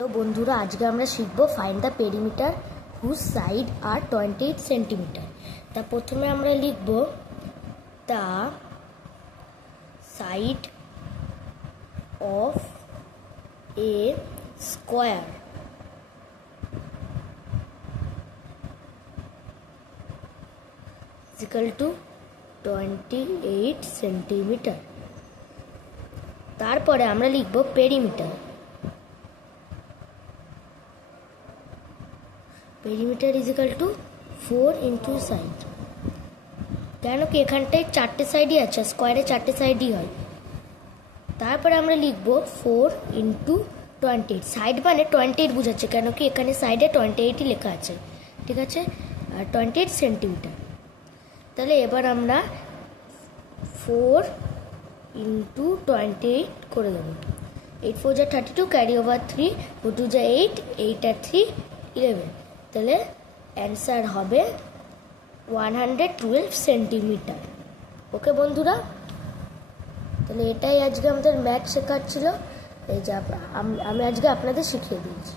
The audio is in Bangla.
तो बंधुरा आज के আমরা শিখব find the perimeter whose side are 28 centimetre. তা প্রথমে আমরা লিখব the side of a square is equal to 28 centimetre. তারপরে আমরা লিখব perimeter. Perimeter is equal to 4 into side কেন কি এখানটায় চারটে সাইডই আছে, স্কোয়ারে চারটে সাইডই হয়। তারপরে আমরা লিখব 4 ইন্টু 28, সাইড মানে 28 বোঝাচ্ছে কেন কি এখানে সাইডে 28ই লেখা আছে, ঠিক আছে, আর 28 সেন্টিমিটার। তাহলে এবার আমরা 4 ইন্টু 28 করে দেবো। 8 4 যা 32, ক্যারি ওভার 3, 4 2 যা 8, 8 আর 3 11। তাহলে অ্যান্সার হবে 112 সেন্টিমিটার। ওকে বন্ধুরা, তাহলে এটাই আজকে আমাদের ম্যাথ শেখার ছিল। এই যে আমি আজকে আপনাদের শিখিয়ে দিয়েছি।